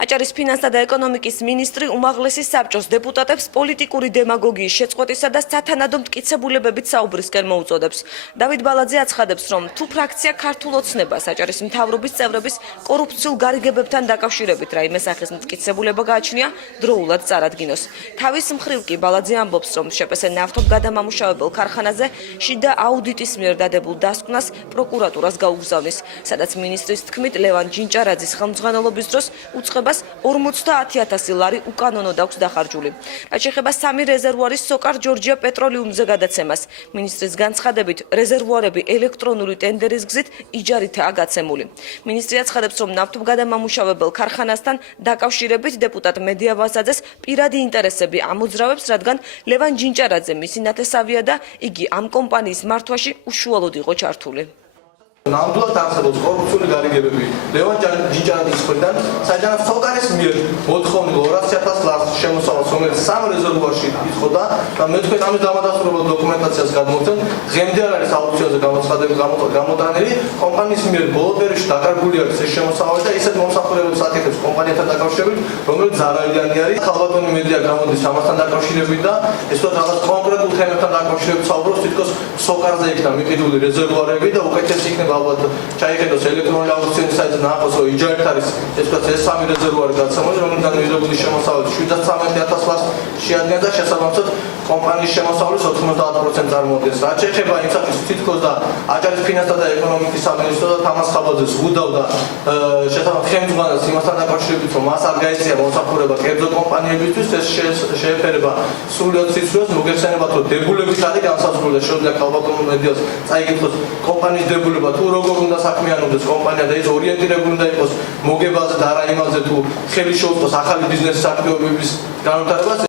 აჭარის ფინანსთა და ეკონომიკის მინისტრი უმაღლესი საბჭოს დეპუტატებს პოლიტიკური დემაგოგიის შეწყვეტისა და სათანადო მტკიცებულებებით საუბრისკენ მოუწოდებს. დავით ბალაძე აცხადებს, რომ თუ ფრაქცია ქართულ ოცნებას აჭარის მთავრობის წევრების კორუფციულ გარიგებებთან დაკავშირებით რაიმე სახის მტკიცებულება გააჩნია, დროულად წარადგინოს. თავის მხრივ კი ბალაძე ამბობს, რომ შპს ნავთობგადამამუშავებელ ქარხანაზე შიდა აუდიტის მიერ დადებულ დასკვნას პროკურატურას გაუგზავნის, სადაც მინისტრის თქმით ლევან ჯინჭარაძის ხელმძღვანელობის დროს უწყებას 50,000 ლარი უკანონოდ აქვს დახარჯული. რაც შეეხება სამი რეზერვუარის სოკარ ჯორჯია პეტროლიუმზე გადაცემას, მინისტრის განცხადებით რეზერვუარები ელექტრონული ტენდერის გზით იჯარითაა გაცემული. მინისტრი აცხადებს, რომ ნავთობგადამამუშავებელ ქარხანასთან დაკავშირებით დეპუტატ მედია ვასაძეს პირადი ინტერესები ამოძრავებს, რადგან ლევან ჯინჭარაძე მისი ნათესავია და იგი ამ კომპანიის მართვაში უშუალოდ იყო ჩართული. ნამდვილად არსებობს კორუფციული გარიგებები ლევან ჯინჭარაძის მხრიდან, საჯარო სოკარის მიერ მოთხოვნილ 200,000 ლარს შემოსავალს, რომელიც სამ რეზერვუარში იწოდა და მე თქვენ ამის დამადასტურებელ დოკუმენტაციას გადმოვცემ. დღემდე არ არის აუქციონზე გამოტანილი, კომპანიის მიერ ბოლო პერიოდში დაკარგული არის ეს შემოსავალი და ისეთ მომსახურებებს აკეთებს კომპანიასთან დაკავშირებით, რომელიც ზარალიანი არის. ხალბატონი მედია გამოდის ამასთან დაკავშირებით და ეს რაღაც კონკრეტულ თემებთან დაკავშირებით საუბრობს, თითქოს სოკარზე იქნა მიყიდული რეზერვუარები და უკეთესი იქნება ალბათ ჩაიხედოს ელექტრონული აუქციონის საიტზე ნახოს, რომ იჯარით არის ეს სამი რეზერვუარი გაცემული, რომელიდან მიღებული შემოსავალი 73,000 ლარს შეადგენს და შესაბამისად კომპანიის შემოსავლის 90% წარმოადგენს. რაც შეეხება იმ საკითხს თითქოს და აჭარის ფინანსთა და ეკონომიკის სამინისტრო და თამაზ ხაბაძეს ვუდავდა შესაბამისად ხელმძღვანელს იმასთან დაკავშირებით, რომ მას არ გაეწია მომსახურება კერძო კომპანიებისთვის, ეს შეეფერება სრულად სიცრუეს, მოგეხსენებათ, რომ დებულებით არის განსაზღვრული და შეუძლია ხალბატონურ მედიას წაიგეთოს კომპანიის დებულება თუ როგორ უნდა საქმიანობდეს კომპანია და ის ორიენტირებული უნდა იყოს მოგებაზე და არა იმაზე თუ ხელი შეუწყოს ახალი ბიზნესის აქტივობების განვითარებას.